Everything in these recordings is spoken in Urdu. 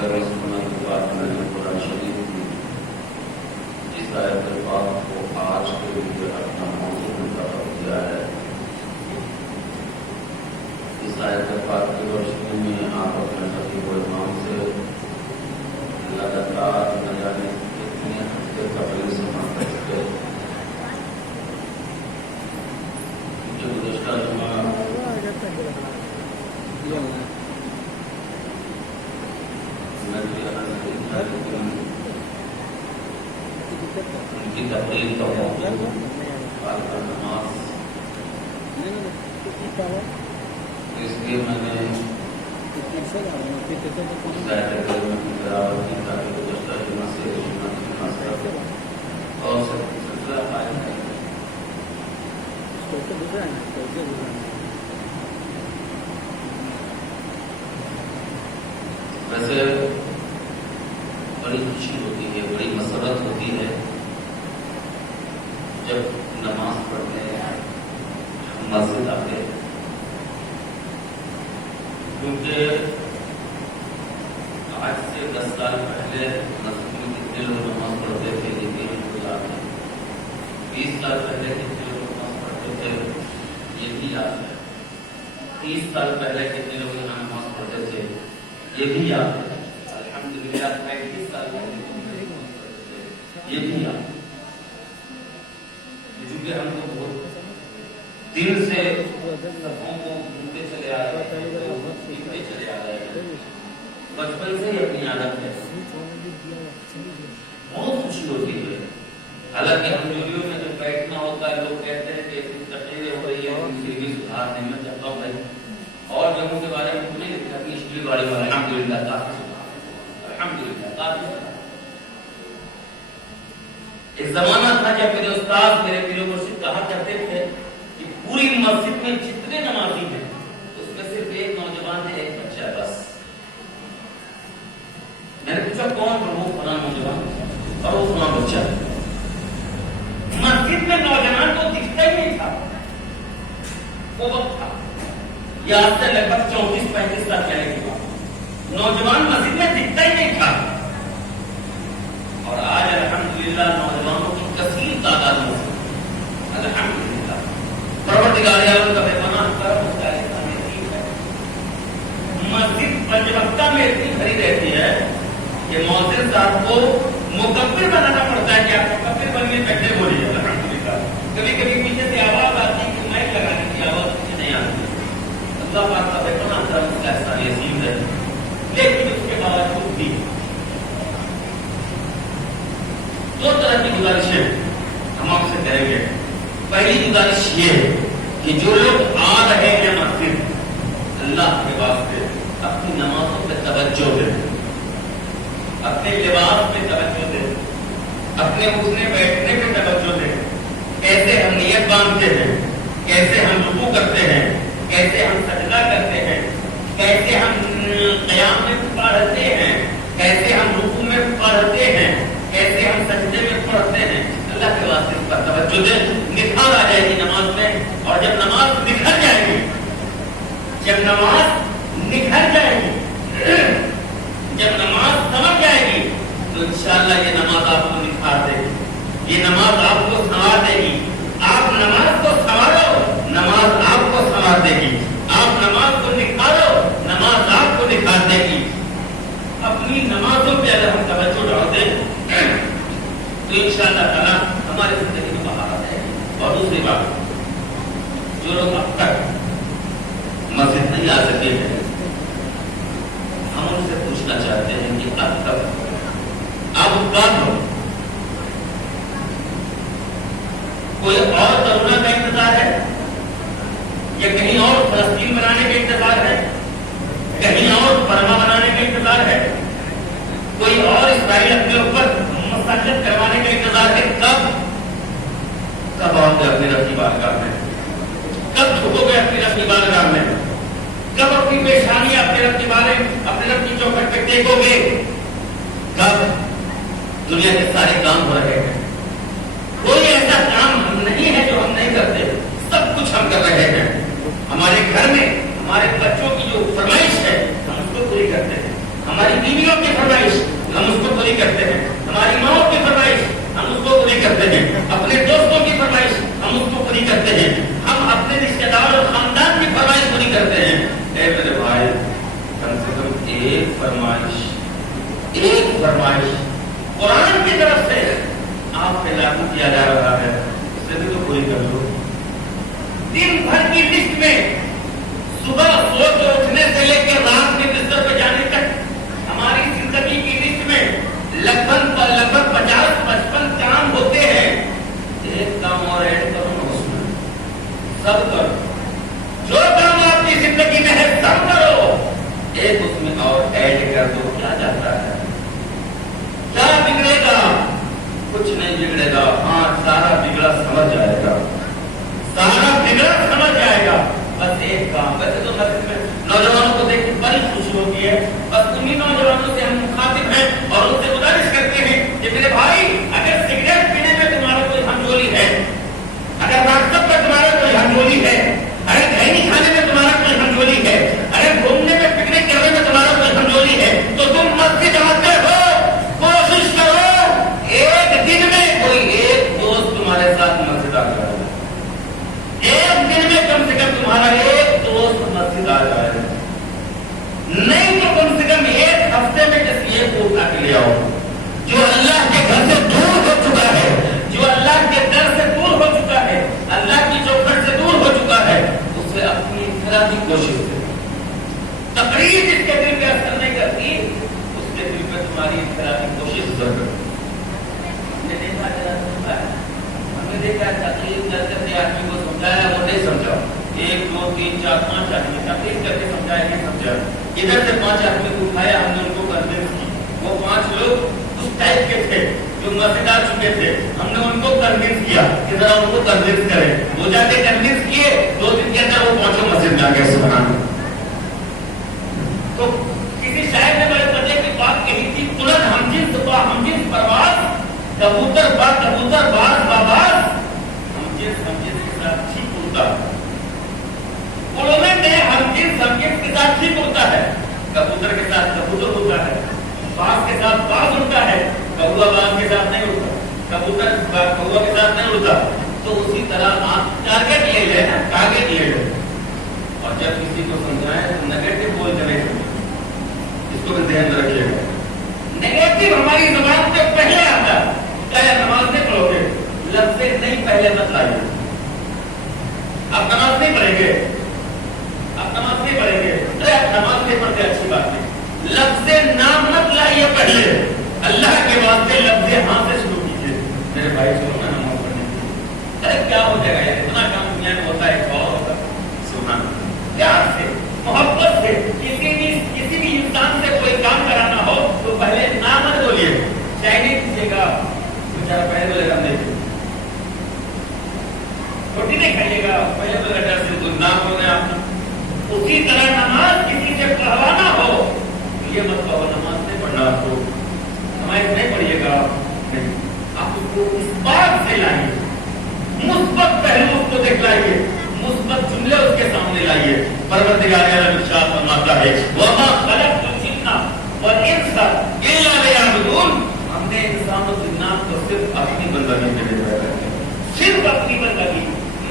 سورہ مسلمہ کے بعد میں نے قرآن شریف کی اس آیت پاک کو آج کے لیے اپنا موضوع منتخب کیا ہے۔ اس آیت پاک کی روشنی میں آپ اپنے خطیب و امام سے لگاتار نہ جانے کتنے ہفتے قبل سماعت کرتے جو گزشتہ جمعہ ان کی تقریر کا موضوع خالقہ نماز، اس لیے میں نے ظاہر کلمہ کی تلاوت کی تاکہ گزشتہ جمعہ سے جمعہ کی نماز اور سلسلہ قائم ہے۔ ویسے بڑی خوشی ہوتی ہے، بڑی مسرت ہوتی ہے جب نماز پڑھنے ہم مسجد آتے ہیں، کیونکہ آج سے 10 سال پہلے مسجد میں کتنے لوگ نماز پڑھتے تھے یہ بھی ہم کو یاد ہے، 20 سال پہلے کتنے لوگ نماز پڑھتے تھے یہ بھی یاد ہے، 30 سال پہلے کتنے لوگ یہاں نماز پڑھتے تھے یہ بھی یاد ہے، الحمدللہ 35 سال پہلے یہ بھی یاد ہے، کیونکہ ہم کو بہت دل سے صفوں کو گھومتے چلے آ رہے ہیں، بچپن سے ہی اپنی عادت ہے، بہت خوشی ہوتی ہے۔ حالانکہ ہم ویڈیو میں جب بیٹھنا ہوتا ہے لوگ کہتے ہیں کہ تقریریں ہو رہی ہے ہسٹری بھی سدھار نہیں، میں چاہتا ہوں بھائی اور جگہوں کے بارے میں نہیں لکھا کہ ہسٹری بارے میں الحمدللہ کافی الحمدللہ کافی۔ ایک زمانہ تھا جب میرے استاد میرے پیر و مرشد کہا کرتے تھے کہ پوری مسجد میں جتنے نمازی ہیں اس میں صرف ایک نوجوان ہے، ایک بچہ ہے بس۔ میں نے پوچھا کون؟ وہ فلاں نوجوان اور وہ فلاں بچہ۔ مسجد میں نوجوان کو دکھتا ہی نہیں تھا، وہ وقت تھا یہ آج سے لگ بھگ 34-35 سال پہلے کی بات، نوجوان مسجد میں دکھتا ہی نہیں تھا، اور آج الحمدللہ نوجوانوں کی کثیر تعداد میں الحمدللہ پروردگار عالم کا بے پناہ کرم اس کا احسان یقین ہے۔ مسجد پنج وقتہ میں اتنی بھری رہتی ہے کہ مؤذن صاحب کو مکبر بنانا پڑتا ہے کہ آپ مکبر بن کے بیٹھے بولیے الحمدللہ۔ کبھی کبھی پیچھے سے آواز آتی ہے کہ مائک لگانے کی آواز پیچھے نہیں آتی، اللہ پاک کا بے پناہ کرم اس کا احسان یقین ہے۔ لیکن اس کے باوجود بھی دو طرح کی گزارشیں ہم آپ سے کریں گے۔ پہلی گزارش یہ ہے کہ جو لوگ آ رہے ہیں مسجد، اللہ کے واسطے اپنی نمازوں پہ توجہ دیں، اپنے لباس پہ توجہ دیں، اپنے اٹھنے بیٹھنے پہ توجہ دیں، کیسے ہم نیت باندھتے ہیں، کیسے ہم رکوع کرتے ہیں، کیسے ہم سجدہ کرتے ہیں، کیسے ہم قیام میں پڑھتے ہیں، کیسے ہم رکوع میں پڑھتے ہیں، کیسے ہم سجدے میں پڑھتے ہیں، اللہ کے واسطے اس پر توجہ دیں۔ نکھار آ جائے گی نماز میں، اور جب نماز نکھر جائے گی، جب نماز نکھر جائے گی، جب نماز سمجھ جائے گی تو انشاءاللہ یہ نماز آپ کو نکھار دے گی، یہ نماز آپ کو سنوار دے گی۔ آپ نماز کو سنوارو، نماز آپ کو سنوار دے گی۔ آپ نماز کو نکھارو، نماز آپ کو نکھار دے گی۔ اپنی نمازوں پہ اگر ہم توجہ ڈال دیں تو انشاءاللہ تعالیٰ ہماری زندگی میں بہار آ جائے گی۔ اور دوسری بات، جو لوگ اب تک مسجد نہیں آ سکے ہیں، ہم ان سے پوچھنا چاہتے ہیں کہ اب تک اب کب کوئی اور کرونا کا انتظار ہے، یا کہیں اور فلسطین بنانے کا انتظار ہے، کہیں اور برما بنانے کا انتظار ہے، کوئی اور اسرائیل اپنے اوپر مسلط کروانے کا انتظار ہے؟ کب آؤ گے اپنے رب کی بارگاہ میں؟ کب جھکو گے اپنے رب کی بارگاہ میں؟ کب اپنی پیشانی اپنے رب کی چوکھٹ پہ ٹیکو گے؟ کب؟ دنیا کے سارے کام ہو رہے ہیں، کوئی ایسا کام ہم نہیں ہے جو ہم نہیں کرتے، سب کچھ ہم کر رہے ہیں۔ ہمارے گھر میں ہمارے بچوں کی جو فرمائش ہے ہم اس کو پوری کرتے ہیں، ہماری بیویوں کی فرمائش ہم اس کو پوری کرتے ہیں، ہماری ماؤں کی فرمائش ہم اس کو پوری کرتے ہیں، اپنے دوستوں کی فرمائش ہم اس کو پوری کرتے ہیں، ہم اپنے رشتے دار اور خاندان کی فرمائش پوری کرتے ہیں۔ اے میرے بھائی، کم سے کم ایک فرمائش قرآن کی طرف سے آپ پہ لاگو کیا جا رہا ہے، اسے بھی تو پوری کر لو۔ دن بھر کی لسٹ میں صبح سو کے اٹھنے سے لے کے رات کے بستر پہ جانے تک ہماری زندگی کی لسٹ میں لگ بھگ 50-55 کام ہوتے ہیں، ایک کام اور ایڈ کرو نا اس میں، سب کرو، جو کام آپ کی زندگی میں ہے سب کرو، ایک اس میں اور ایڈ کر دو، کیا جاتا ہے؟ کیا بگڑے گا؟ کچھ نہیں بگڑے گا، ہاں سارا بگڑا سمجھ جائے گا، سارا بگڑا سمجھ جائے گا، بس ایک کام۔ ویسے تو مسجد میں نوجوانوں کو دیکھ کے بڑی خوشی ہوتی ہے، بس انہی نوجوانوں سے ہم مخاطب ہیں اور ان سے گزارش کرتے ہیں کہ میرے بھائی، اگر سگریٹ پینے میں تمہارا کوئی ہمجولی ہے، اگر واٹسپ پر تمہارا کوئی ہمجولی ہے، اگر گھینی کھانے میں تمہارا کوئی ہمجولی ہے، اگر گھومنے میں پکنک کرنے میں تمہارا کوئی ہمجولی ہے، تو تم مسجد آتے ہو، کوشش کرو ایک دن میں کوئی ایک دوست تمہارے ساتھ مسجد آ جائے، ایک دن میں کم سے کم تمہارا ایک دوست مسجد آ جائے، نہیں تو کم سے کم ایک ہفتے میں کسی ایک کو اٹھا کے لے آؤ جو اللہ کے گھر سے دور ہو چکا ہے، جو اللہ کے در سے دور ہو چکا ہے، اللہ کی چوکھٹ سے دور ہو چکا ہے، اسے اپنی انفرادی کوشش سے تقریر جس کے دل پہ اثر نہیں کرتی، اس کے دل پہ تمہاری انفرادی کوشش ضرور کرتی۔ ہم نے دیکھا تقریر کرتے آدمی کو سمجھایا، وہ نہیں سمجھا، 1 2 3 4 5 آدمی تقریر کر کے سمجھایا، نہیں سمجھا، ادھر سے 5 آدمی کو اٹھایا، ہم نے ان کو کنوینس کی، وہ 5 لوگ اس ٹائپ کے تھے جو مسجد آ چکے تھے، ہم نے ان کو کنوینس کیا کہ ذرا ان کو کنوینس کریں، وہ جا کے کنوینس کیے، 2 دن کے اندر وہ پہنچو مسجد میں آ گئے، سبحان اللہ۔ تو کسی شاعر نے بڑے مزے کی بات کہی تھی، ترنت ہم جنس پرواز، کبوتر باز باباز، ہم جنس کے ساتھ ٹھیک اڑتا ہے، علماء نے ہم جنس کے ساتھ ٹھیک اڑتا ہے، کبوتر کے ساتھ کبوتر اڑتا ہے، باز کے ساتھ باز اڑتا ہے، کوا باز کے ساتھ نہیں اڑتا، کبوتر کوا کے ساتھ نہیں اڑتا۔ تو اسی طرح آپ ٹارگیٹ لے لیں نا، ٹارگیٹ لے لیں، اور جب کسی کو سمجھائیں تو نیگیٹو بول کریں، اس کو بھی ذہن میں رکھیے گا، نیگیٹو ہماری زبان سے پہلے آتا ہے، چاہے نماز نہیں پڑھو گے، لفظ نہیں پہلے مت لائیے، آپ نماز نہیں پڑھیں گے، آپ نماز نہیں پڑھیں گے، آپ نماز نہیں پڑھتے اچھی بات ہے، لفظ نام مت لائیے پہلے، اللہ کے واسطے لفظ ہاں سے شروع کیجیے، میرے بھائی چلو نا نماز پڑھنے کے لیے، ارے کیا ہو جائے گا، اتنا کام دنیا میں ہوتا ہے، اور ہوتا سننا، پیار سے محبت سے کسی بھی انسان سے کوئی کام کرانا ہو تو پہلے نام مت بولیے، چائنیز پوچھے گا بیچارہ پہلے بولے گا نہیں، روٹی نہیں کھائیے گا پہلے بولے گا سے نام بول رہے آپ، اسی طرح نماز کسی سے پڑھوانا ہو یہ مت کہو نماز نہیں پڑھنا، آپ کو نماز نہیں پڑھیے گا، آپ اس کو اس بات سے لائیے، مثبت پہلو اس کو دکھلائیے، مثبت جملے اس کے سامنے لائیے۔ پروردگار عالم ارشاد فرماتا ہے وما خلقت الجن والانس الا ليعبدون، ہم نے انسان و جنات کو صرف اپنی بندگی کے لیے پیدا کیا، صرف اپنی بندگی،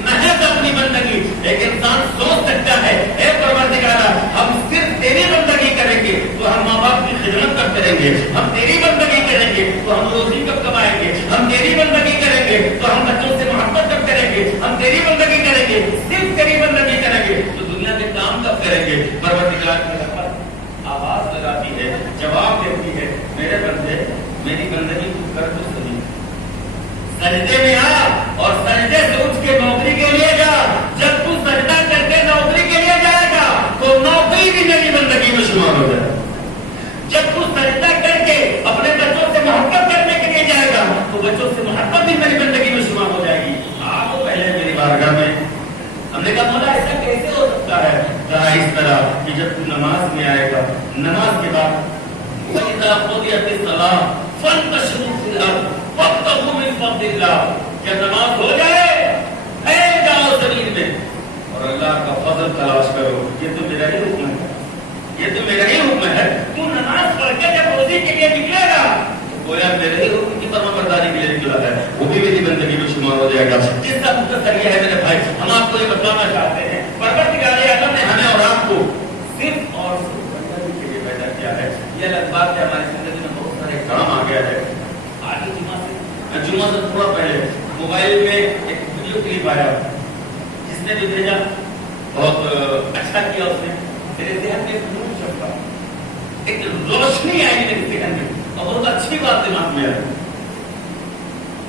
محض اپنی بندگی۔ ایک انسان سوچ سکتا ہے اے پروردگار ہم صرف تیری بندگی کریں گے تو ہم ماں باپ کی خدمت کب کریں گے، ہم تیری بندگی کریں گے تو ہم روزی کب کمائیں گے، ہم تیری بندگی کریں گے تو ہم بچوں سے محبت کب کریں گے، ہم تیری بندگی کریں گے، صرف تیری بندگی کریں گے تو دنیا کے کام کب کریں گے۔ پروردگار کی رحمت آواز لگاتی ہے، جواب دیتی ہے میرے بندے میری بندگی تو کر تو صحیح، سجدے میں آ اور سجدے سے اٹھ کے نوکری کے لیے جا، جب تو سجدہ کر کے نوکری کے لیے جائے گا تو نوکری بھی میری بندگی میں شمار ہو جائے گا، جب تو سجدہ کر کے اپنے بچوں سے محبت کرنے کے لیے جائے گا تو بچوں سے محبت بھی میری بندگی میں شمار ہو جائے گی۔ آپ پہلے میری بارگاہ میں ہم نے کہا مولا ایسا کیسے ہو سکتا ہے، کہا اس طرح کہ جب تو نماز میں آئے گا، نماز کے بعد فَإِذَا قُضِيَتِ الصَّلَاةُ فَانتَشِرُوا فِي الْأَرْضِ وَابْتَغُوا مِن فَضْلِ اللَّهِ، جب نماز ہو جائے پھیل جاؤ زمین میں اور اللہ کا فضل تلاش کرو، یہ تو میرا ہی حکم ہے، یہ تو میرا ہی حکم ہے، تو نماز جائے گا. جس کا مختصر یہ ہے میرے بھائی, ہم آپ کو یہ بتانا چاہتے ہیں پروردگار عالم نے ہمیں اور آپ کو صرف اور صرف بندگی کے لیے پیدا کیا ہے. یہ الگ بات ہے ہماری زندگی میں بہت سارے کام آ گیا ہے. آج جمعہ سے تھوڑا پہلے موبائل میں ایک ویڈیو کلپ آیا, جس نے جو بھیجا بہت اچھا کیا. اس نے میرے ذہن میں ایک نور چمکا, ایک روشنی آئی میرے ذہن میں, اور بہت اچھی بات دماغ میں آئی.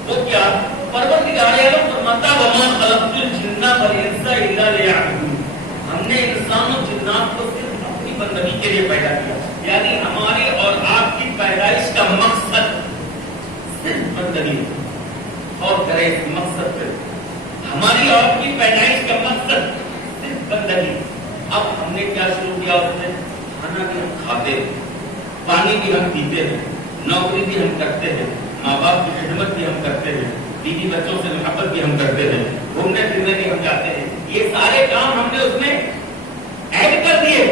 وہ کیا, پروردگار عالم فرماتا وما خلقت الجن والانس الا لیعبدون, ہم نے انسان اور جنات کو صرف اپنی بندگی کے لیے پیدا کیا. یعنی ہماری اور آپ کی پیدائش کا مقصد صرف بندگی, اور کرے اس مقصد پہ ہماری اور آپ کی پیدائش کا مقصد صرف بندگی. اب ہم نے کیا شروع کیا, اس میں کھانا بھی ہم کھاتے ہیں, پانی بھی ہم پیتے ہیں, نوکری بھی ہم کرتے ہیں, ماں باپ کی خدمت بھی ہم کرتے ہیں, بیوی بچوں سے محبت بھی ہم کرتے ہیں, گھومنے پھرنے بھی ہم جاتے ہیں. یہ سارے کام ہم نے اس میں ایڈ کر دیے.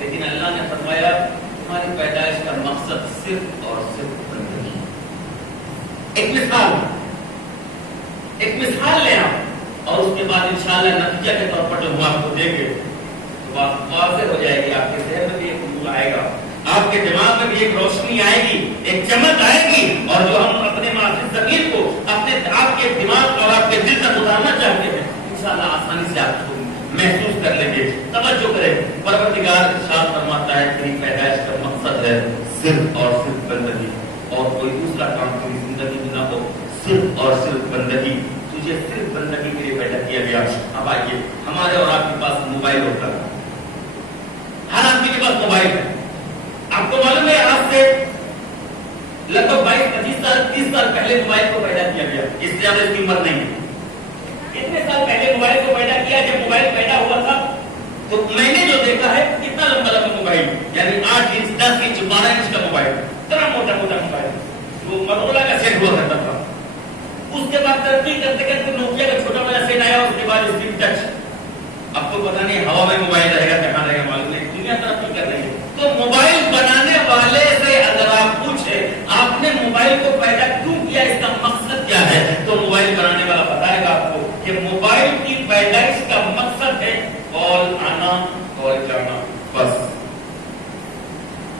لیکن اللہ نے فرمایا تمہاری پیدائش کا مقصد صرف اور صرف بندگی. ایک مثال لیں آپ, اور اس کے بعد انشاءاللہ نتیجہ کے طور پر جو ہم آپ کو دیں گے تو بات واضح ہو جائے گی. آپ کے ذہن میں بھی ایک نور آئے گا, آپ کے دماغ میں بھی ایک روشنی آئے گی, ایک چمک آئے گی. اور جو ہم اپنے معاشی ضمیر کو اپنے آپ کے دماغ اور آپ کے دل تک اتارنا چاہتے ہیں, انشاءاللہ آسانی سے آپ کو محسوس کر لیں گے. توجہ کریں, پروردگار ارشاد فرماتا ہے تیری پیدائش کا مقصد ہے صرف اور صرف بندگی, اور کوئی دوسرا کام تیری زندگی میں نہ ہو, صرف اور صرف بندگی. تجھے صرف بندگی کے لیے پیدا کیا گیا. اب آئیے, ہمارے اور آپ کے پاس موبائل ہوتا ہے, ہر آدمی کے پاس موبائل ہے. آپ کو معلوم ہے آج سے لگ بھگ 22-25 سال 30 سال پہلے موبائل کو پیدا کیا گیا. اس سے زیادہ اس کی عمر نہیں ہے. اتنے سال پہلے موبائل کو پیدا کیا. جب موبائل پیدا ہوا تھا تو میں نے جو دیکھا ہے کتنا لمبا لمبا موبائل, یعنی 8 انچ 10 انچ 12 انچ کا موبائل, اتنا موٹا موٹا موبائل, وہ مٹرولا کا سیٹ ہوا کرتا تھا. اس کے بعد ترقی کرتے کرتے نوکیا کا چھوٹا والا سیٹ آیا. اس کے بعد اسکرین ٹچ. اب تو پتا نہیں ہوا میں موبائل رہے گا کہاں رہے گا معلوم نہیں, دنیا ترقی کر رہی ہے. تو موبائل بنانے والے سے اگر آپ پوچھیں آپ نے موبائل کو پیدا کیوں کیا, اس کا مقصد کیا ہے, تو موبائل بنانے والا بتائے گا آپ کو کہ موبائل کی پیدائش کا مقصد ہے کال آنا کال جانا. بس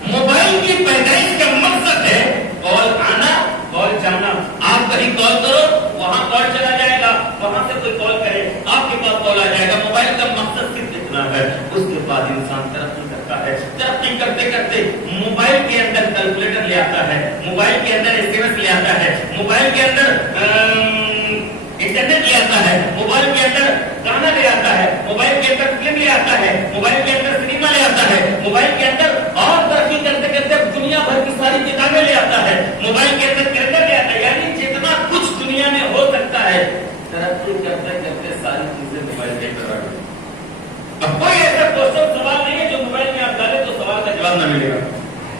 موبائل کی پیدائش کا مقصد ہے کال آنا کال جانا. آپ کہیں کال کرو وہاں کال چلا جائے گا, وہاں سے کوئی کال کرے آپ کے پاس کال آ جائے گا. موبائل کا مقصد صرف اتنا ہے. اس کے بعد انسان ترقی کرتا ہے. ترقی کرتے کرتے موبائل کے اندر کیلکولیٹر لے آتا ہے, موبائل کے اندر SMS لے آتا ہے, موبائل کے اندر انٹرنیٹ لے آتا ہے, موبائل کے اندر گانا لے آتا ہے, موبائل کے اندر فلم لے آتا ہے, موبائل کے اندر سنیما لے آتا ہے, موبائل کے اندر اور ترقی کرتے کرتے دنیا بھر کی ساری کتابیں لے آتا ہے, موبائل کے اندر کیلنڈر لے آتا ہے. یعنی جتنا کچھ دنیا میں ہو سکتا ہے ترقی کرتے کرتے ساری چیزیں موبائل کے اندر آ گئی. اب کوئی ایسا کوشچن سوال نہیں ہے جو موبائل میں آپ ڈالیں تو سوال کا جواب نہ ملے گا.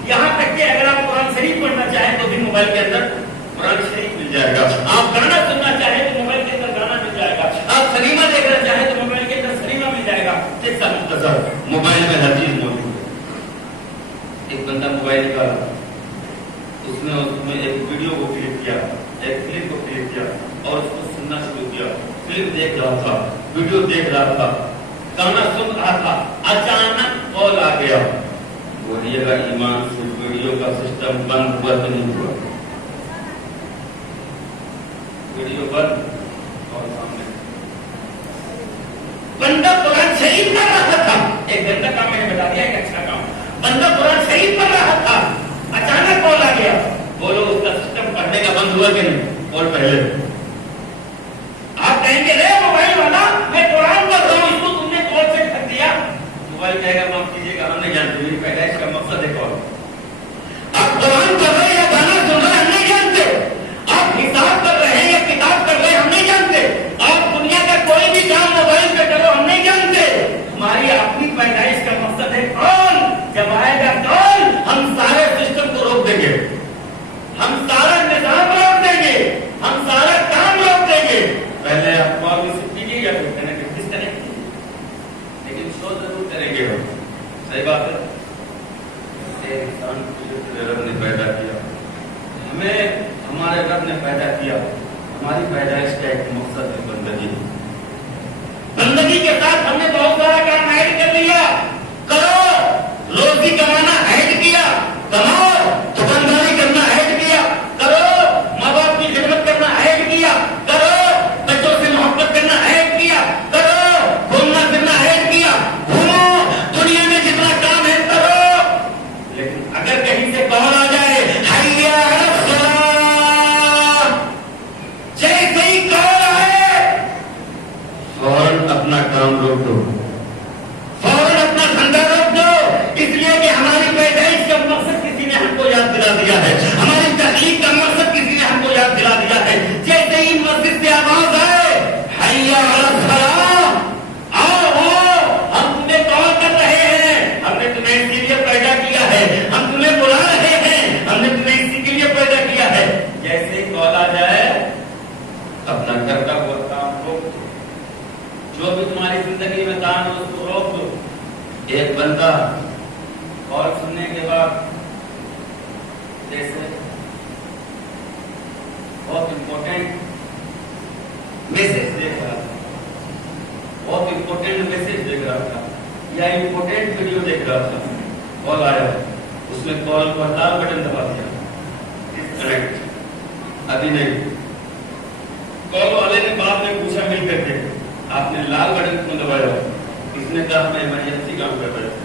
یہاں تک کہ اگر آپ قرآن شریف پڑھنا چاہیں تو بھی موبائل کے اندر قرآن شریف مل جائے گا. آپ گانا سننا چاہیں تو موبائل کے اندر گانا مل جائے گا. آپ سنیما دیکھنا چاہیں تو موبائل کے اندر سنیما مل جائے گا. اس کا مختصر موبائل میں ہر چیز موجود ہے. ایک بندہ موبائل نکالا, اس نے ایک ویڈیو کو کلک کیا, ایک فلم کو کلک کیا اور اس کو سننا شروع کیا. فلم دیکھ رہا تھا, ویڈیو دیکھ رہا تھا, گانا سن رہا تھا, اچانک کال آ گیا. بولیے گا ایمان سے ویڈیو کا سسٹم بند ہوا تو نہیں ہوا؟ ویڈیو بند اور سامنے بندہ قرآن شریف پڑھ رہا تھا. ایک گندا کام میں نے بتا دیا, ایک اچھا کام. بندہ قرآن شریف پڑھ رہا تھا, اچانک کال آ گیا. بولو اس کا سسٹم پڑھنے کا بند ہوا کہ نہیں؟ اور پہلے آپ کہیں گے رے موبائل والا میں قرآن پڑھ رہا ہوں, اس کو تم نے کال سے ڈھک دیا. موبائل کہے گا معاف کیجیے گا, ہم نہیں جانتے میری پیدائش کا مقصد ہے کال. آپ قرآن پڑھ رہے ہیں یا گانا سن رہے ہیں ہم نہیں جانتے. آپ حساب کر رہے ہیں یا کتاب کر رہے ہیں ہم نہیں جانتے. آپ دنیا کا کوئی بھی کام موبائل پہ کرو ہم نہیں جانتے. ہماری اپنی پیدائش کا مقصد ہے کال. جب آئے گا کال ہم سارے سسٹم کو روک دیں گے, ہم سارا نظام روک دیں گے, ہم سارا کام روک دیں گے. پہلے آپ کال ریسیو کیجیے یا پھر ڈسکنیکٹ کیجیے, لیکن شو ضرور کریں گے. صحیح بات ہے. انسان کو رب نے پیدا کیا, ہمیں ہمارے رب نے پیدا کیا, ہماری پیدائش کا ایک مقصد ہے بندگی. بندگی کے ساتھ ہم نے بہت سارا کام ایڈ کر لیا. کرو روزی کمانا ایڈ کیا, کماؤ دکانداری کرنا ایڈ کیا, کرو ماں باپ کی خدمت کرنا ایڈ کیا, کرو بچوں سے محبت کرنا ایڈ کیا, کرو گھومنا پھرنا ایڈ کیا, گھومو دنیا میں جتنا کام ہے کرو. لیکن اگر کہیں سے کال آ جائے حیا علی الصلاۃ, جیسے ہی کال آئے فوراً اپنا کام روک دو, فوراً اپنا دھندا روک دو. اس لیے کہ ہماری پیدائش کا مقصد کسی نے ہم کو یاد دلا دیا ہے, ہماری تحقیق کا مقصد کسی نے ہم کو یاد دلا دیا ہے. جیسے ہی مسجد سے آواز آئے حیا علی الصلاۃ, آؤ ہم تمہیں کال کر رہے ہیں, ہم نے تمہیں اسی لیے پیدا کیا ہے, ہم تمہیں بلا رہے ہیں, ہم نے تمہیں اسی کے لیے پیدا کیا ہے. جیسے ہی کال آ جائے اپنا گھر کا وہ کام روک دو, جو بھی تمہاری زندگی میں کام ہے اس کو روک دو. ایک بندہ کال سننے کے بعد جیسے بہت امپورٹنٹ میسج دیکھ رہا تھا, بہت امپورٹنٹ میسج دیکھ رہا تھا یا امپورٹنٹ ویڈیو دیکھ رہا تھا, کال آیا, اس میں کال کو لال بٹن دبا دیا, ڈسکنیکٹ. ابھی نہیں, کال والے نے بعد میں پوچھا مل کر کے آپ نے لال بٹن کیوں دبایا؟ اس نے کہا ہم ایمرجنسی کام کر رہے تھے.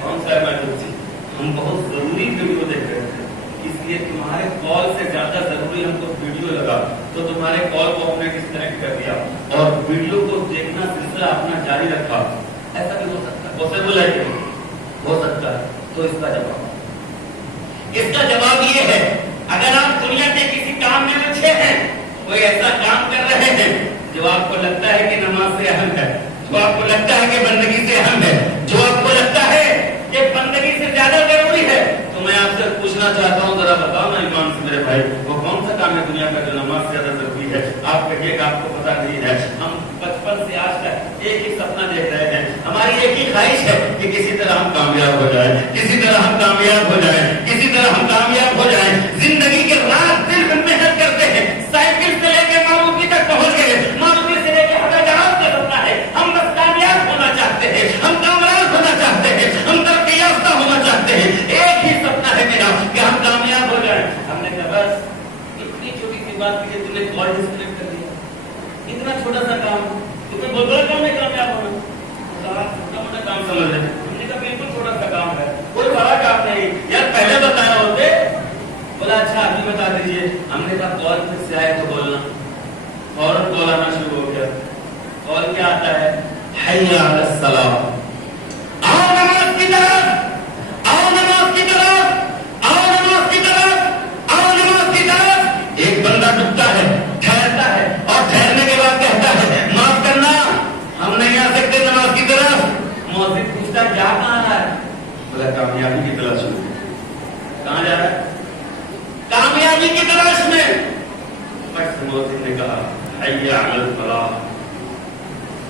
کون سا ایمرجنسی؟ ہم بہت ضروری ویڈیو دیکھ رہے تھے, اس لیے تمہارے کال سے زیادہ ضروری ہم کو ویڈیو لگا تو تمہارے کال کو ہم نے ڈسکنیکٹ کر دیا اور ویڈیو کو دیکھنا سلسلہ اپنا جاری رکھا. ایسا بھی ہو سکتا ہے, پاسبل ہے کہ ہو سکتا ہے. تو اس کا جواب یہ ہے, اگر آپ دنیا کے کسی کام میں الجھے ہیں, کوئی ایسا کام کر رہے ہیں جو آپ کو لگتا ہے کہ نماز سے اہم ہے, جو آپ کو لگتا ہے کہ بندگی سے اہم ہے, جو آپ کو لگتا ہے کہ بندگی سے زیادہ ضروری ہے, تو میں آپ سے پوچھنا چاہتا ہوں, ذرا بتاؤ نا ایمان سے میرے بھائی, وہ کون سا کام ہے دنیا کا جو نماز سے زیادہ ضروری ہے؟ آپ کہیے گا آپ کو پتا نہیں ہے. ہم بچپن سے آج تک ایک ہی سپنا دیکھ رہے ہیں, ہماری ایک ہی خواہش ہے کہ کسی طرح ہم کامیاب ہو جائیں, کسی طرح ہم کامیاب ہو جائیں, کسی طرح ہم کامیاب ہو جائیں. زندگی کے رات دن ہم محنت کرتے ہیں, سائیکل سے لے کے ماروتی تک پہنچ گئے, ماروتی سے لے کے ہوائی جہاز کا سپنا ہے. ہم بس کامیاب ہونا چاہتے ہیں, ہم کامیاب ہونا چاہتے ہیں, ہم ترقی یافتہ ہونا چاہتے ہیں. ایک ہی سپنا ہے میرا کہ ہم کامیاب ہو جائیں. ہم نے کہا بس اتنی چھوٹی سی بات کی تم نے کال ڈسکنیکٹ کر دیا, اتنا چھوٹا سا کام, تمہیں بہت بڑا کام ہے کامیاب ہونا, چھوٹا موٹا کام سمجھ رہے. ہم نے کہا بالکل چھوٹا سا کام ہے, کوئی بڑا کام نہیں یار, پہلے بتایا ہوتے. بولا اچھا ابھی بتا دیجیے. ہم نے کہا کال پھر سے آئے تو بولنا. فوراً کال آنا شروع ہو گیا. کال کیا آتا ہے؟ حیا علی الصلاۃ, آؤ نماز کی طرف, آؤ نماز کی طرف, آؤ نماز کی طرف, آؤ نماز کی طرف. ایک بندہ ڈوبتا ہے, ٹھہرتا ہے, اور ٹھہرنے کے بعد کہتا ہے معاف کرنا ہم نہیں آ سکتے نماز کی طرف. مؤذن پوچھتا ہے کیا کہاں رہا ہے؟ بولا کامیابی کی تلاش میں. کہاں جا رہا ہے؟ کامیابی کی تلاش میں. مؤذن نے کہا حیا علی الفلاح.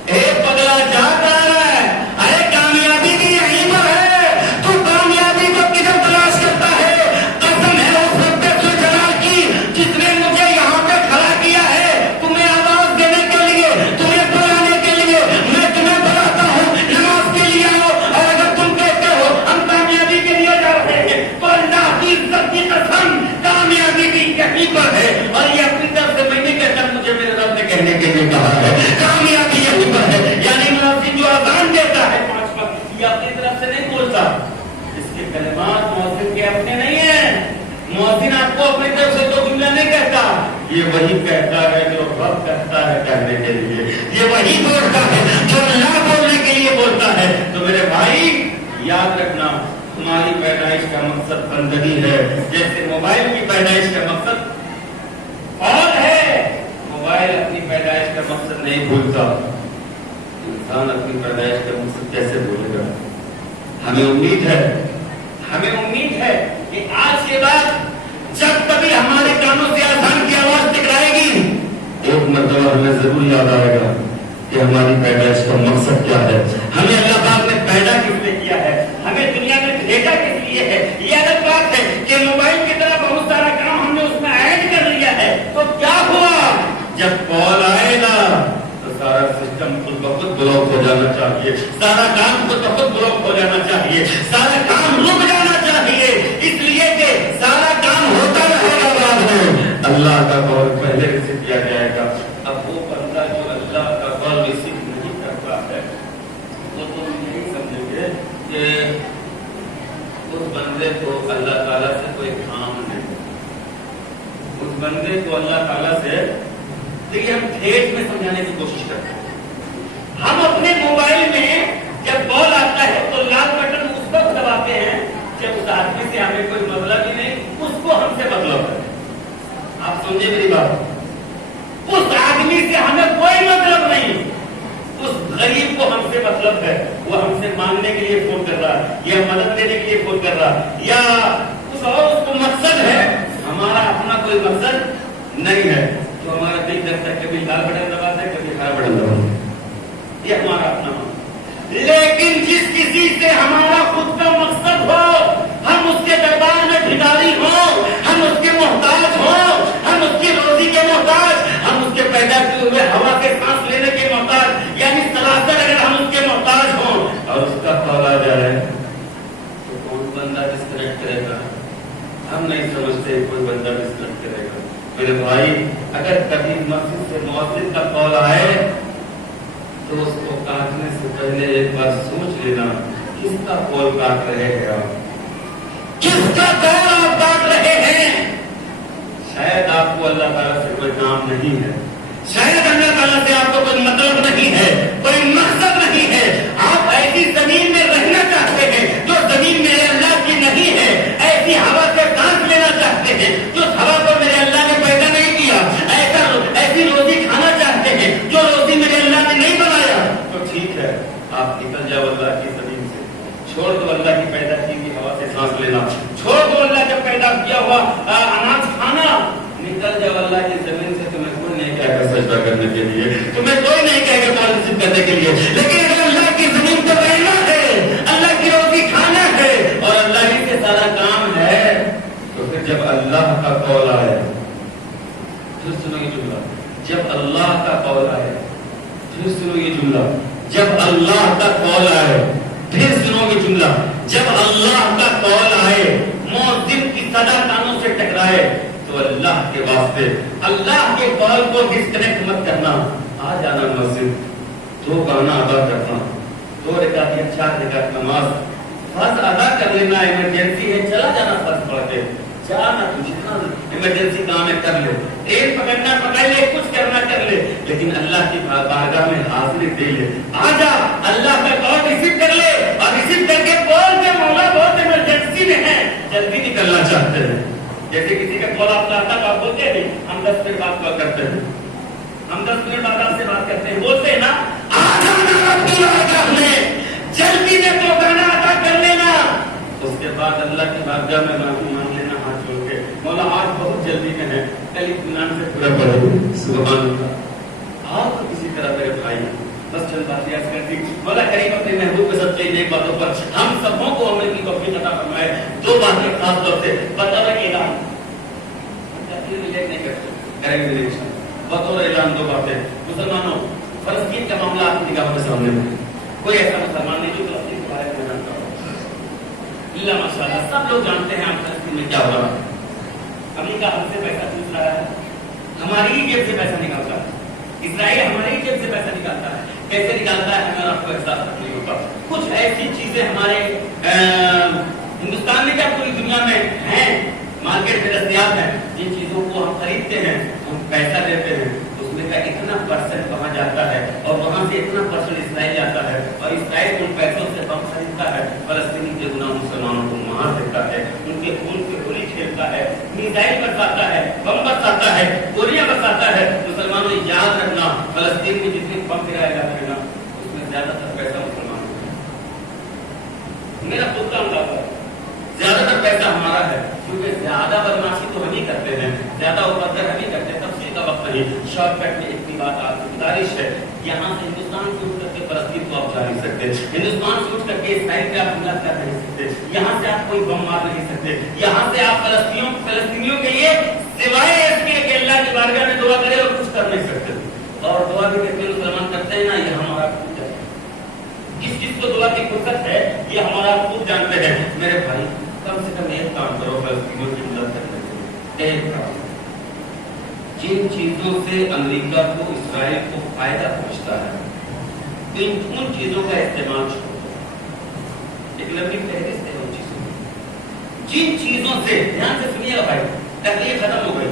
ایک پگلا جا رہا ہے, ارے کامیابی بھی یہیں پر ہے, تو کامیابی کو کدھر تلاش کرتا ہے؟ قسم ہے اس رب ذوالجلال کی جس نے مجھے یہاں پہ کھڑا کیا ہے تمہیں آواز دینے کے لیے, تمہیں بلانے کے لیے. میں تمہیں بلاتا ہوں نماز کے لیے آؤ, اور اگر تم کہتے ہو ہم کامیابی کے لیے جا رہے ہیں تو اللہ کی عزت کی قسم کامیابی بھی یہیں پر ہے. اور یہ اپنی طرف سے میں نہیں کہتا, مجھے میرے رب نے کہنے کے لیے کہا ہے کامیابی یہیں پر ہے. یعنی مؤذن جو اذان دیتا ہے 5 وقت, یہ اپنی طرف سے نہیں بولتا, اس کے کلمات مؤذن کے اپنے نہیں ہیں. مؤذن آپ کو اپنی طرف سے تو جملہ نہیں کہتا, یہ وہی کہتا ہے جو رب کہتا ہے کہنے کے لیے, یہ وہی بولتا ہے جو اللہ بولنے کے لیے بولتا ہے. تو میرے بھائی یاد رکھنا, تمہاری پیدائش کا مقصد بندگی ہے. جیسے موبائل کی پیدائش کا مقصد کال ہے, موبائل اپنی پیدائش کا مقصد نہیں بھولتا. انسان اپنی پیدائش کا مقصد کیسے بھولے گا؟ ہمیں امید ہے, ہمیں امید ہے کہ آج کے بعد جب کبھی ہمارے کانوں سے اذان کی آواز ٹکرائے گی, ایک مرتبہ ہمیں ضرور یاد آئے گا کہ ہماری پیدائش کا مقصد کیا ہے, ہمیں اللہ پاک نے پیدا کس لیے کیا ہے, ہمیں دنیا میں بھیجا کس لیے ہے. یہ الگ بات ہے کہ موبائل کی طرح بہت سارا کام ہم نے اس میں ایڈ کر لیا ہے, تو کیا ہوا سسٹم خود بخود بلاک ہو جانا چاہیے، سارا کام خود بخود بلاک ہو جانا چاہیے، سارا کام رک جانا چاہیے، اس لیے کہ سارا کام ہوتا رہے گا بعد میں اللہ کا قول پہلے ریسیو کیا جائے گا۔ اب وہ بندہ جو اللہ کا قول ریسیو نہیں کرتا ہے وہ تو نہیں سمجھیں گے کہ اس بندے کو اللہ تعالیٰ سے کوئی کام نہیں، اس بندے کو اللہ تعالیٰ سے، دیکھیے ہم ٹھیک میں سمجھانے کی کوشش کرتے ہیں۔ ہم اپنے موبائل میں جب کال آتا ہے تو لال بٹن اس وقت دباتے ہیں جب اس آدمی سے ہمیں کوئی مطلب ہی نہیں، اس کو ہم سے مطلب ہے۔ آپ سمجھے میری بات؟ اس آدمی سے ہمیں کوئی مطلب نہیں، اس غریب کو ہم سے مطلب ہے، وہ ہم سے مانگنے کے لیے فون کر رہا ہے یا مدد دینے کے لیے فون کر رہا ہے یا کچھ اور اس کو مقصد ہے، ہمارا اپنا کوئی مقصد نہیں ہے، تو ہمارا دل کرتا ہے کبھی لال بٹن دباتا ہے کبھی ہرا بٹن دباتا ہے، یہ ہمارا اپنا ہے۔ لیکن جس کسی سے ہمارا خود کا مقصد ہو، ہم اس کے دربار میں بھکاری ہوں، ہم اس کے محتاج ہوں، ہم اس کی روزی کے محتاج، ہم اس کے پیدا کیے ہوئے ہوا کے سانس لینے کے محتاج، یعنی سلاسل اگر ہم اس کے محتاج ہوں اور اس کا کال آ جائے تو کون بندہ ڈسکنیکٹ کرے گا؟ ہم نہیں سمجھتے کوئی بندہ ڈسکنیکٹ کرے گا۔ میرے بھائی اگر کبھی مسجد سے مؤذن کا کال آئے تو اس کو کاٹنے سے پہلے ایک بار سوچ لینا کس کا کال کاٹ رہے ہیں آپ، کس کا کال آپ کاٹ رہے ہیں۔ شاید آپ کو اللہ تعالیٰ سے کوئی کام نہیں ہے، شاید اللہ تعالیٰ سے آپ کو کوئی مطلب نہیں ہے، کوئی مقصد نہیں ہے، آپ ایسی زمین میں رہنا چاہتے ہیں جو زمین میرے اللہ کی نہیں ہے، ایسی ہوا سے سانس لینا چاہتے ہیں جو ہوا کو میرے اللہ نے پیدا نہیں کیا، ایسی روزی کھانا چاہتے ہیں جو روزی میرے اللہ نے نہیں بنایا، تو ٹھیک ہے آپ نکل جاؤ اللہ کی زمین سے، چھوڑ دو اللہ کی پیدا کی ہوئی ہوا سے سانس لینا، چھوڑ دو اللہ کا پیدا کیا ہوا اناج کھانا، نکل جاؤ اللہ کی زمین سے۔ تمہیں کوئی نہیں کہے گا سجدہ کرنے کے لیے، تمہیں کوئی نہیں کہے گا معرفت کرنے کے لیے، لیکن اگر اللہ کی زمین پر رہنا ہے، اللہ کی روزی کھانا ہے اور اللہ ہی سے سارا کام ہے، تو پھر جب اللہ کا قول آئے، پھر سنو یہ جملہ، جب اللہ کا قول آئے، پھر سنو یہ جملہ، جب اللہ کا قول آئے، پھر سنو یہ جملہ، جب اللہ کا قول آئے، مؤذن کی صدا کانوں سے ٹکرائے تو اللہ کے واسطے اللہ کے قول کو ڈسکنیکٹ مت کرنا، آ جانا مسجد، 2 گانا ادا کرنا، 2 رکعت یا 4 رکعت نماز فرض ادا کر لینا، ایمرجنسی ہے چلا جانا فرض پڑھ کے، جانا تو جتنا ایمرجنسی کام ہے کر لے، ٹرین پکڑنا پکڑ لے، کچھ کرنا کر لے، لیکن اللہ کی بارگاہ میں حاضری دے لے، آ جا اللہ کا کال ریسیو کر لے، اور ریسیو کر کے بول کے مولا بہت ایمرجنسی میں ہے، جلدی نکلنا چاہتے ہیں۔ جیسے کسی کا کال آپ کا آتا تو آپ بولتے ہیں ہم 10 منٹ بعد کال کرتے ہیں، ہم 10 منٹ بعد آپ سے بات کرتے ہیں، بولتے ہیں نا آ جانا اپنی بارگاہ میں، جلدی میں تو گانا ادا کر لینا، اس کے بعد اللہ کی بارگاہ میں معافی مانگ لینا ہاتھ جوڑ کے، مولا آج بہت جلدی میں ہے، کل اطمینان سے پورا پڑھو، سبحان اللہ۔ آپ تو کسی طرح میرے بھائی بس چند باتیں یاد کرتی، مولا کریم اپنے محبوب کے ساتھ کئی باتوں پر ہم سبوں کو عمل کی توفیق عطا فرمائے۔ 2 باتیں خاص طور سے بطور اعلان نہیں کرتے، بطور اعلان 2 باتیں۔ مسلمانوں، فلسطین کا معاملہ آپ کی نگاہوں کے سامنے ہے، کوئی ایسا مسلمان نہیں جو فلسطین کے بارے میں جانتا ہو، اللہ ماشاء اللہ سب لوگ جانتے ہیں آپ فلسطین میں کیا ہو رہا ہے، امریکہ ہم سے پیسہ چوس رہا ہے، ہماری ہی جیب سے پیسہ نکالتا ہے، اسرائیل ہماری جیب سے پیسہ نکالتا ہے، کیسے نکالتا ہے ہمیں آپ کو احساس نہیں ہوتا۔ کچھ ایسی چیزیں ہمارے ہندوستان میں کیا پوری دنیا میں ہیں، مارکیٹ میں دستیاب ہیں، جن چیزوں کو ہم خریدتے ہیں، ہم پیسہ دیتے ہیں، اس میں کا اتنا % وہاں جاتا ہے اور وہاں سے اتنا % اسرائیل جاتا ہے، اور اسرائیل ان پیسوں سے بم خریدتا ہے، فلسطینی کے گناہ مسلمانوں کو مار دیتا ہے، ان کے خون کی ہولی کھیلتا ہے، میزائل برساتا ہے، بم برساتا ہے، گولیاں برساتا ہے۔ مسلمانوں یاد رکھنا، فلسطین میں جتنے بم گرائے جاتے ہیں نا اس میں زیادہ تر پیسہ مسلمانوں کا ہے، میرا خود کا اندازہ ہے، زیادہ تر پیسہ ہمارا ہے، کیونکہ زیادہ بدماشی تو ہم ہی کرتے ہیں، زیادہ اوپر ہم ہی کرتے ہیں، تفصیل کا وقت نہیں۔ شارٹ کٹ میں اتنی بات آپ سے گزارش ہے، یہاں سے ہندوستان سے اٹھ کر کے فلسطین کو آپ جا نہیں سکتے، ہندوستان سے اٹھ کر کے اسرائیل پہ آپ حملہ کر نہیں سکتے، یہاں سے آپ کوئی بم مار نہیں سکتے، یہاں سے آپ فلسطینیوں کے لیے سوائے اس کے کہ اللہ کی بارگاہ میں دعا کرے اور کچھ کر نہیں سکتے۔ اور دعا بھی کہتے ہیں مسلمان کرتے ہیں نا، یہ ہمارا خود ہے. کس کس کو دعا کی فرصت ہے یہ ہمارا خود جانتے ہیں. میرے بھائی کم سے کم ایک کام کرو فلسطینیوں کی مدد کرنے کے لیے. ایک کام، جن چیزوں سے امریکہ کو اسرائیل کو فائدہ پہنچتا ہے ان چیزوں کا استعمال چھوڑ دو. ایک لمبی فہرست ہے ان چیزوں کی. جن چیزوں سے، دھیان سے سنیے گا بھائی تکلیف ختم ہو گئی،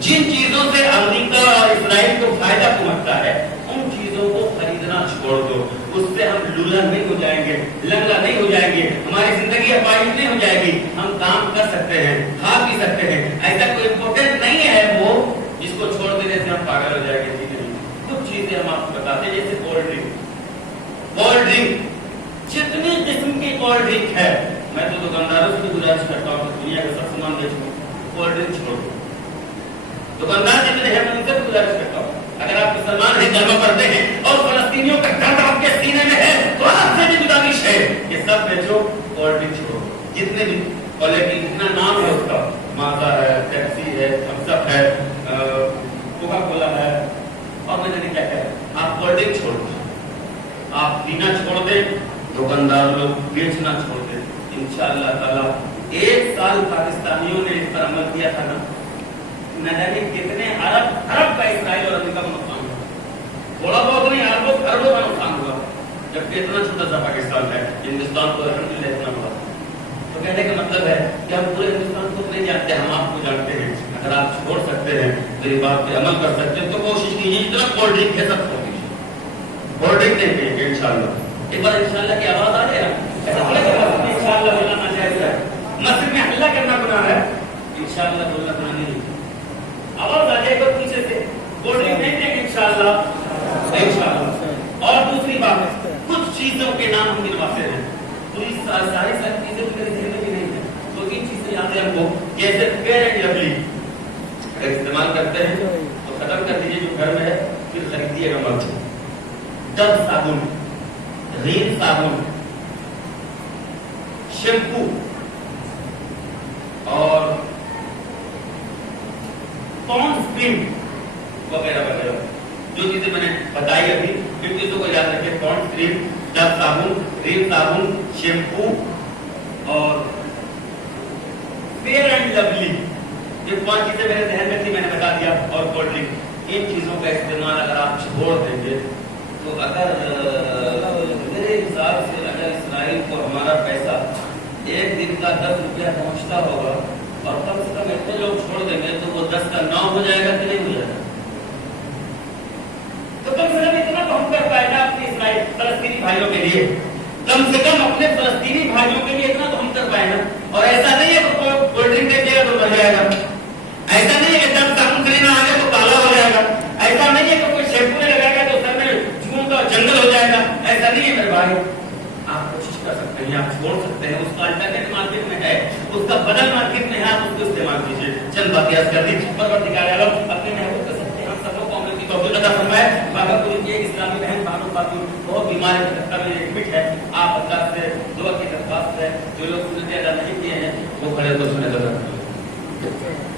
جن چیزوں سے امریکہ اور اسرائیل کو فائدہ پہنچتا ہے ان چیزوں کو خریدنا چھوڑ دو. اس سے ہم لولا نہیں ہو جائیں گے، لنگڑا نہیں ہو جائیں گے، ہماری زندگی اپائش نہیں ہو جائے گی. ہم کام کر سکتے ہیں، کھا پی سکتے ہیں. ایسا کوئی امپورٹنٹ نہیں ہے وہ جس کو چھوڑ دینے سے ہم پاگل ہو جائیں گے. ٹھیک ہے، کچھ چیزیں ہم آپ کو بتاتے ہیں جیسے کولڈ ڈرنک، جتنی قسم کی کولڈ ڈرنک ہے، میں تو دکانداروں سے بھی گزارش کرتا ہوں کہ دنیا کا سب سامان بیچو، کولڈ ڈرنک چھوڑو. دکاندار جتنے ہیں میں ان سے بھی گزارش کرتا ہوں اگر آپ مسلمان ہیں، کلمہ پڑھتے ہیں اور فلسطینیوں کا درد آپ کے سینے میں ہے تو آپ سے بھی گزارش ہے کہ سب بیچو، کولڈ ڈرنک چھوڑو. جتنے بھی کوالٹی، جتنا نام ہے اس کا، مازا ہے، پیپسی ہے، تھمس اپ ہے، کوکا کولا ہے، اور میں نے کیا کہا، آپ کولڈ ڈرنک چھوڑ دیں، آپ پینا چھوڑ دیں، دکاندار لوگ بیچنا چھوڑ دیں. انشاءاللہ تعالی 1 سال پاکستانیوں نے اس پر عمل کیا تھا نا، نہ جانے کتنے ارب کا اسرائیل اور امریکہ کو نقصان ہوا. تھوڑا بہت نہیں، اربوں خربوں کا نقصان ہوا، جبکہ اتنا چھوٹا سا پاکستان ہے. ہندوستان کو الحمدللہ اتنا ہوا. تو کہنے کا مطلب ہے کہ ہم پورے ہندوستان کو نہیں جانتے، ہم آپ کو جانتے ہیں. اگر آپ چھوڑ سکتے ہیں، میری بات پہ عمل کر سکتے ہیں تو کوشش کیجیے جتنا کولڈ ڈرنک ہے سب چھوڑ دیجیے. کولڈ ڈرنک نہیں پیئیں گے انشاءاللہ. ایک بار انشاءاللہ کی آواز آ رہی ہے، ایسا تھوڑا کہ مسجد میں انشاءاللہ بولنا ناجائز ہے، مسجد میں ہلہ کرنا گناہ ہے، انشاءاللہ بولنا گناہ نہیں. آواز آ جائے گا پیچھے سے، کولڈ ڈرنک نہیں دیں گے انشاءاللہ. اور دوسری بات، کچھ چیزوں کے نام ہم گنواتے ہیں، پوری ساری چیزیں میرے ذہن میں بھی نہیں ہے. 2-3 چیزیں یاد ہیں ہم کو، جیسے فیئر اینڈ لولی اگر استعمال کرتے ہیں تو ختم کر دیجیے جو گھر میں ہے، پھر خریدیے گا مت. ڈب صابن، رین صابن، شیمپو اور پونڈس کریم وغیرہ وغیرہ جو چیزیں میں نے بتائی ابھی، ان چیزوں کو یاد رکھیں. پونڈس کریم، ڈب صابن، رین صابن، شیمپو اور فیئر اینڈ لولی، یہ 5 چیزیں میرے ذہن میں تھی، میں نے بتا دیا. اور کولڈ ڈرنک، ان چیزوں کا استعمال اگر آپ چھوڑ دیں گے تو اگر میرے حساب سے اگر اسرائیل کو ہمارا پیسہ 1 دن کا 10 روپیہ پہنچتا ہوگا اور کم سے کم اتنے لوگ چھوڑ دیں گے تو وہ 10 کا 9 ہو جائے گا کہ نہیں ہو جائے گا. تو کم سے کم اتنا تو ہم کر پائے گا اپنے اسرائیل فلسطینی بھائیوں کے لیے، کم سے کم اپنے فلسطینی بھائیوں کے لیے اتنا تو ہم کر پائے گا. اور ایسا نہیں ہے کہ کولڈ ڈرنک دے دے گا تو بڑھ جائے گا، ایسا نہیں ہے کہ جب صابن خریدنا آگے تو کالا ہو جائے گا، ایسا نہیں ہے کہ کوئی شیمپو نہیں لگائے گا تو سر میں جھوم کا جنگل ہو جائے گا. ایسا نہیں ہے میرے بھائی. آپ کوشش کر سکتے ہیں، آپ چھوڑ سکتے ہیں. اس کا الٹرنیٹ مارکیٹ میں ہے، اس کا بدل مارکیٹ میں ہے، آپ اس کو استعمال کیجیے. چند باتیں یاد کر دی پروردگار عالم اپنے محبوب کر سکتے ہیں. ہم سب کو عمل کی توفیق عطا فرمائے. بابا پوری کی اسلامی بہن بھائیوں خاتون بہت بیمار ہے، ایڈمٹ ہے. آپ اللہ سے دعا کی درخواست ہے، جو لوگ سنت ادا نہیں کیے ہیں وہ کھڑے تو سنت ادا کریں.